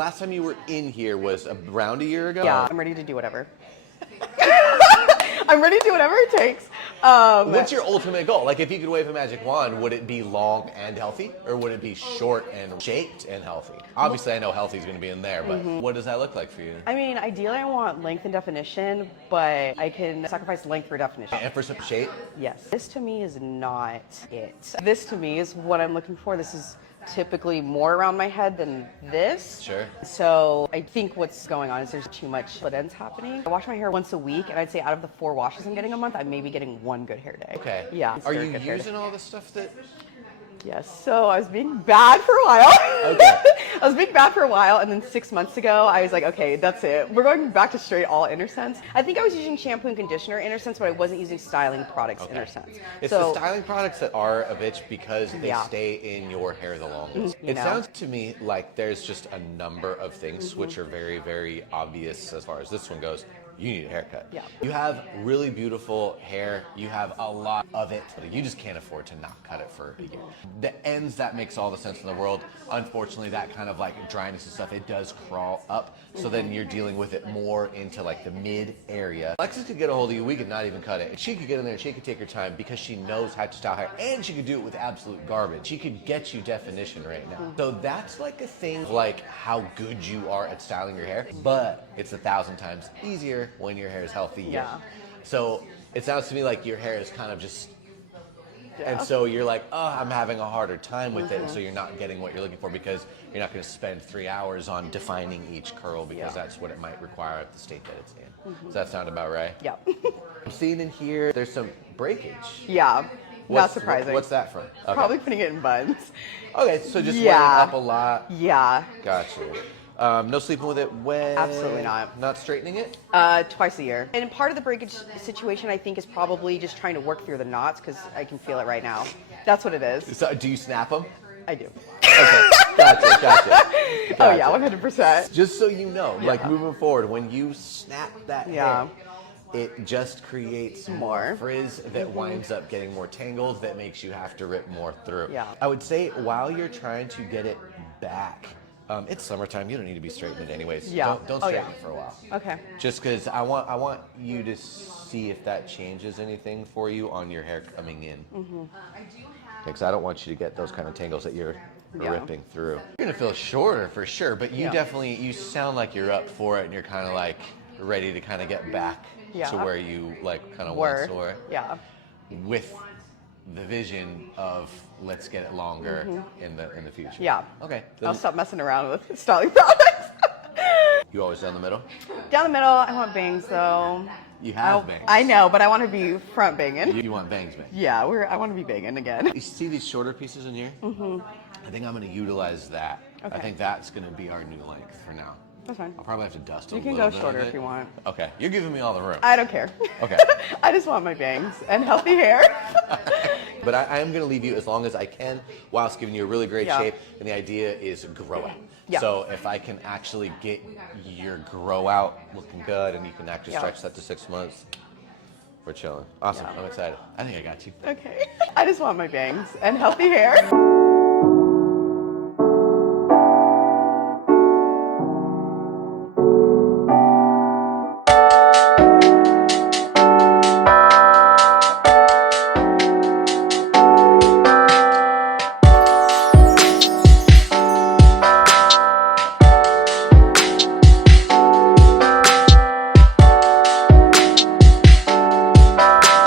Last time you were in here was around a year ago? Yeah, I'm ready to do whatever. I'm ready to do whatever it takes. What's your ultimate goal? Like, if you could wave a magic wand, would it be long and healthy, or would it be short and shaped and healthy? Obviously, I know healthy is going to be in there, but what does that look like for you? I mean, ideally I want length and definition, but I can sacrifice length for definition. And for some shape? Yes. This to me is not it. This to me is what I'm looking for. This is typically more around my head than this. Sure. So I think what's going on is there's too much split ends happening. I wash my hair once a week, and I'd say out of the 4 washes I'm getting a month, I'm maybe getting 1 good hair day. Okay. Yeah. Are you using all the stuff that... Yes, so I was being bad for a while. Okay. I was being bad for a while, and then 6 months ago, I was like, okay, that's it. We're going back to straight all InnerSense. I think I was using shampoo and conditioner InnerSense, but I wasn't using styling products InnerSense. It's the styling products that are a bitch because they stay in your hair the longest. It sounds to me like there's just a number of things which are very, very obvious as far as this one goes. You need a haircut. Yeah. You have really beautiful hair. You have a lot of it, but you just can't afford to not cut it for a year. The ends, that makes all the sense in the world. Unfortunately, that kind of like dryness and stuff, it does crawl up. So then you're dealing with it more into like the mid area. Alexis could get a hold of you. We could not even cut it. She could get in there and she could take her time because she knows how to style hair, and she could do it with absolute garbage. She could get you definition right now. So that's like a thing like how good you are at styling your hair, but it's 1,000 times easier when your hair is healthy. Yeah. So it sounds to me like your hair is kind of just, and so you're like, oh, I'm having a harder time with it. And so you're not getting what you're looking for because you're not going to spend 3 hours on defining each curl because that's what it might require at the state that it's in. Does that sound about right? Yeah. I'm seeing in here, there's some breakage. Yeah. Not surprising. What's that from? Okay. Probably putting it in buns. Okay, so just wearing up a lot. Yeah. Gotcha. No sleeping with it when? Absolutely not. Not straightening it? Twice a year. And part of the breakage situation, I think, is probably just trying to work through the knots because I can feel it right now. That's what it is. So, do you snap them? I do. Okay, gotcha. Oh yeah, 100%. Just so you know, like moving forward, when you snap that hair, it just creates more frizz that winds up getting more tangled that makes you have to rip more through. Yeah. I would say while you're trying to get it back, it's summertime. You don't need to be straightening it anyways. Yeah. Don't straighten it for a while. Okay. Just because I want you to see if that changes anything for you on your hair coming in. Because I don't want you to get those kind of tangles that you're ripping through. You're gonna feel shorter for sure, but you definitely, you sound like you're up for it and you're kind of like ready to kind of get back to where you like kind of once were. Yeah. With the vision of let's get it longer in the future. Yeah. Okay. I'll stop messing around with styling products. You always down the middle? Down the middle, I want bangs though. You have bangs. I know, but I want to be front banging. You want bangs. Yeah, I want to be banging again. You see these shorter pieces in here? I think I'm going to utilize that. Okay. I think that's going to be our new length for now. That's fine. I'll probably have to dust a You little can bit go shorter of it. if you want. Okay, you're giving me all the room. I don't care. Okay. I just want my bangs and healthy hair. But I am going to leave you as long as I can whilst giving you a really great shape. And the idea is grow out. Yeah. So if I can actually get your grow out looking good and you can actually stretch that to 6 months, we're chilling. Awesome. I'm excited. I think I got you. Okay. I just want my bangs and healthy hair.